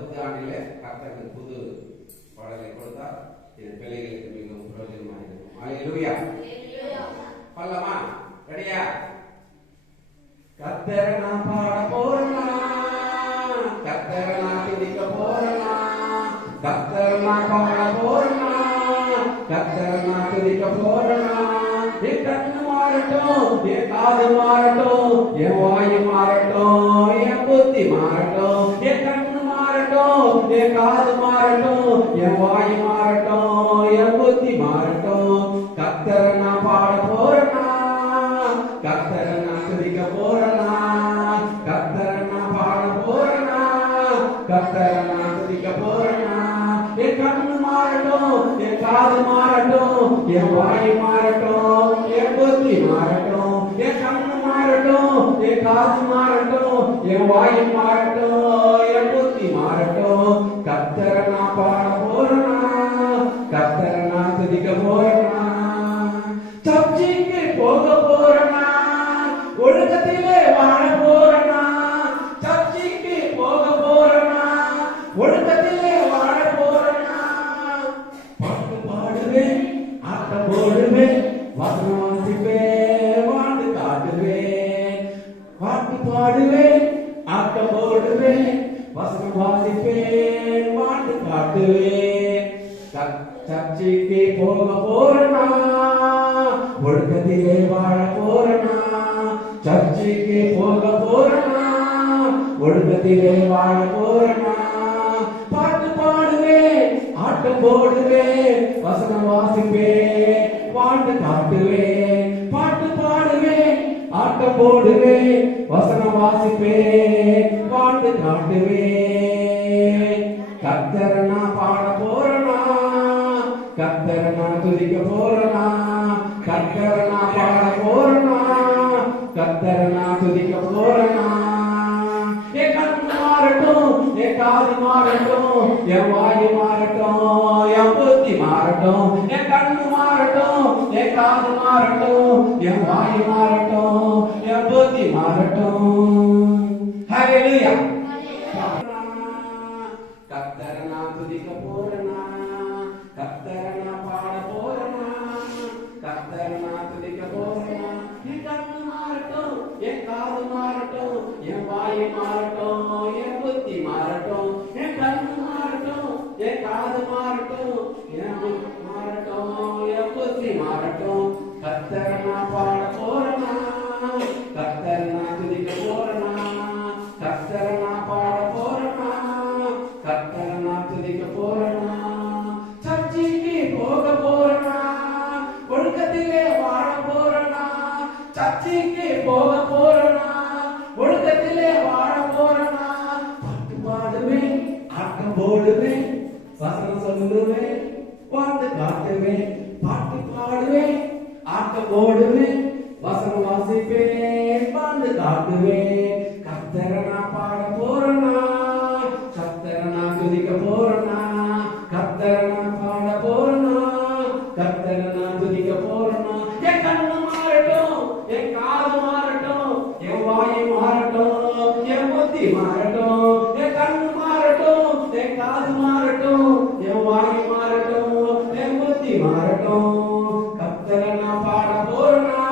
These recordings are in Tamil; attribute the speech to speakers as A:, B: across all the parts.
A: புது ஆண்டிலே கர்த்தருக்கு புது பாடலை கொடுத்தார். இது பிள்ளைகளுக்கு மிகவும் பிரயோஜனமாக இருக்கும். அல்லேலூயா சொல்லலாமா ரெடியா கர்த்தர நான் பாட போறேனா? கர்த்தர நான் துதிக்க போறேனா? கர்த்தர நான் பாட போறேனா? கர்த்தர நான் துதிக்க போறேனா? என் கண்ணு மாறட்டும் என் காது மாறட்டும் என் வாயு மாறட்டும் என் புத்தி மாறட்டும் என் கண்ணு மாறட்டும் என் காது மாறட்டும் என் வாயு மாறட்டும் என் புத்தி மாறட்டும் கர்த்தர நான் பாட போறேனா கர்த்தர நான் துதிக்க போறேனா கர்த்தர நான் பாட போறேனா கர்த்தர நான் துதிக்க போறேனா என் கண்ணு மாறட்டும் என் காது மாறட்டும் என் வாய் மாறட்டும் என் புத்தி மாறட்டும் என் கண்ணு மாறட்டும் என் காது மாறட்டும் என் வாய் மாறட்டும் என் புத்தி மாறட்டும் கத்தரனா பாட போறனா கத்தரனா துதிக்க போறனா சர்ச்சைக்கு போக போறனா ஒழுக்கத்திலே வாழ போறனா சர்ச்சைக்கு போக போறனா ஒழுக்கத்திலே வாழ போறனா? பாட்டு பாடுவேன் ஆட்டம் போடுவேன் வசனம் வாழ்ந்து காட்டுவேன் சர்ச்சைக்கு போக போறனா ஒழுக்கத்திலே வாழ போறனா சர்ச்சைக்கு போக போறனா ஒழுக்கத்திலே வாழ போறனா பாட்டு பாடுவேன் ஆட்டம் போடுவேன் வசனம் வாசிப்பேன் பாட்டு காட்டுவேன் பாட்டு பாடுவேன் ஆட்டம் போடுவேன் வசனம் வாசிப்பேன் பாட்டு காட்டுவேன் கத்தரனா கத்தரனா துதிக்க போறனா என் கண்ணு மாறட்டும் என் காது மாறட்டும் என் வாய் மாறட்டும் என் புத்தி மாறட்டும் என் கண்ணு மாறட்டும் என் காது மாறட்டும் என் வாய் மாறட்டும் என் புத்தி மாறட்டும் ஹalleluya கத்தரனா துதிக்க போறனா கத்தரனா மாறட்டும் என் வாய் மாறட்டும் என் புத்தி மாறட்டும் என் கண்ணு மாறட்டும் என் காது மாறட்டும் என் புத்தி மாறட்டும் என் புத்தி மாறட்டும். கத்தர் நான் பாட போறனா? கத்தர் நான் துதிக்க போறனா? கத்தர் நான் பாட போறனா? கத்தர் நான் துதிக்க போறனா? ஆட்டம் போடுவேன் வசனம் சொல்லுவேன் வாழ்ந்து காட்டுவேன் பாட்டு பாடுவேன் ஆட்டம் போடுவேன் வசனம் வாசிப்பேன் வாழ்ந்து காட்டுவேன். கத்தரனா பாட போறனா? கத்தரனா துதிக்க போறனா? கத்தரனா பாட போறனா? கத்தரனா துதிக்க போறனா? என் கண்ணு மாறட்டும் என் காது மாறட்டும் என் வாய் மாறட்டும் என் புத்தி மாறட்டும். கத்தரனா பாட போறனா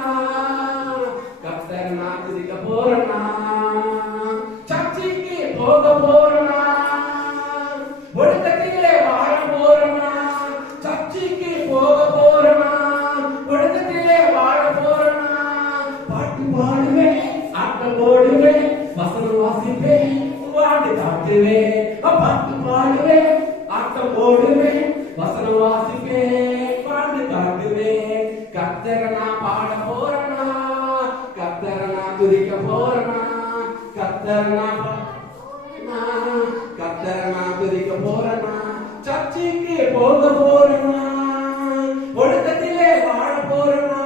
A: கத்தரனா பாட போறனா கத்தரனா துதிக்க போறனா கத்தரனா பாடனா, கத்தரனா துதிக்க போறனா சர்ச்சைக்கு போக போறனா ஒழுக்கத்திலே வாழ போறனா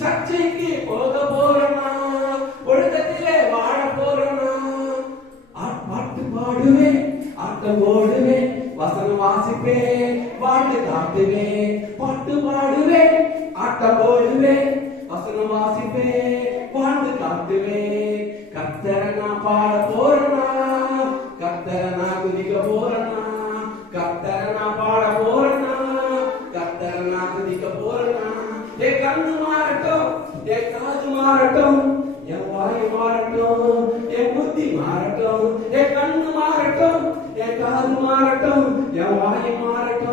A: சர்ச்சைக்கு போக போறனா ஒழுக்கத்திலே வாழ போறனா பாட்டு பாடுவேன் ஆட்டம் ஓடுவேன் வசனம் வாசிப்பேன் பாட்டு காட்டுவேன் பாட்டு பாடுவேன் ஆட்டம் ஓடுவேன்
B: என் கண்ணு மாறட்டும் என் காது மாறட்டும் என் வாய் மாறட்டும்.